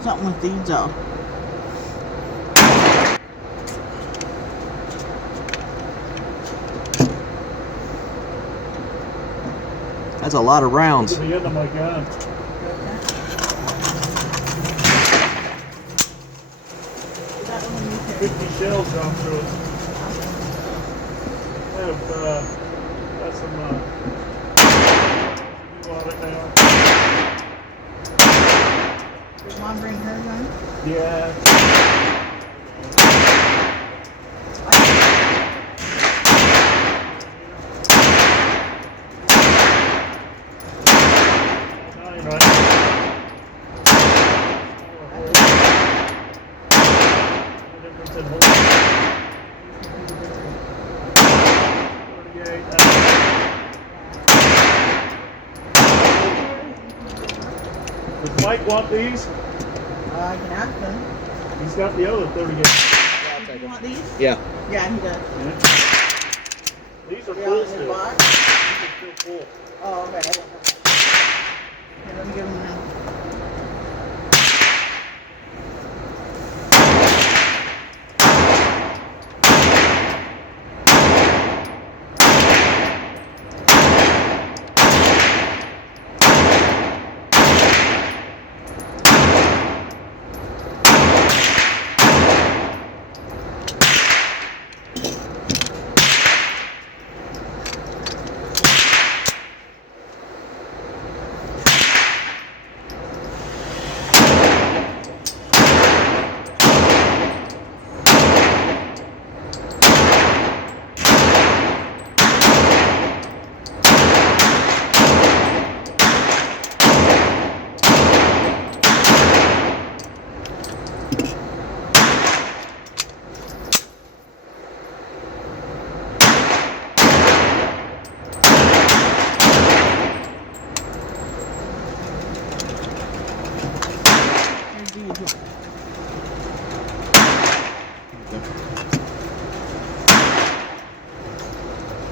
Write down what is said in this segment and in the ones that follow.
Something with these though. That's a lot of rounds. At the end of my gun. 50 shells gone through it. I have got some on it now. Did Mom bring her gun? Yeah. Does Mike want these? I can ask him. He's got the other 38. Yeah, I'll take You them. want these? Yeah. Yeah, he does. Yeah. These are They full all in still. the box? These are still full. Oh, okay. I didn't know that. Here, let me give him now.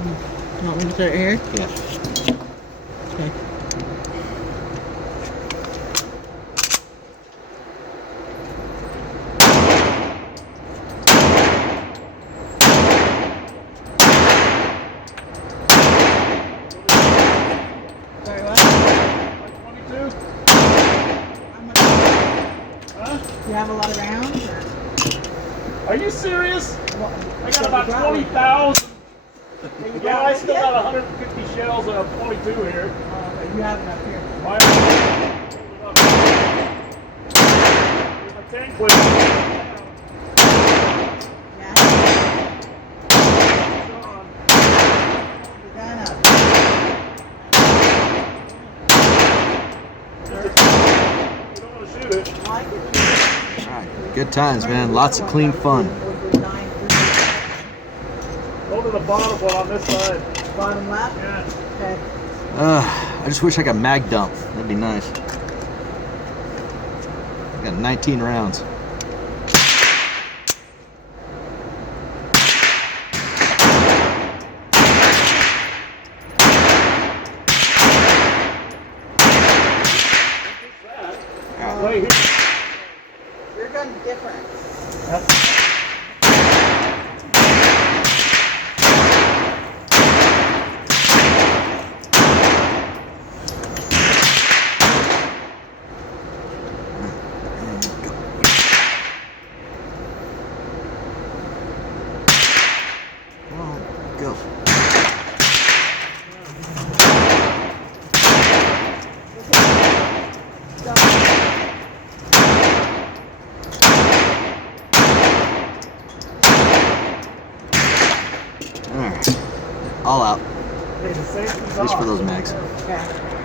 You want me to start here? Yeah. Okay. Sorry, what? 22? How much? Huh? You have a lot of rounds? Or? Are you serious? I got So about you probably- 20,000. You Yeah, I still yeah? got 150 shells and a 22 here. But you have enough here. Why? Here's my tank clip. Yeah? Hold the gun up. You don't want to shoot it. Well, I could All right. Good times, man. Lots of clean fun. Go to the bottom one on this side. Bottom left? Yeah. Okay. I just wish I could mag dump. That'd be nice. I got 19 rounds. Right here. Your gun's different. Go. All right. All out. Okay, the safety's At least off. for those mags. Okay.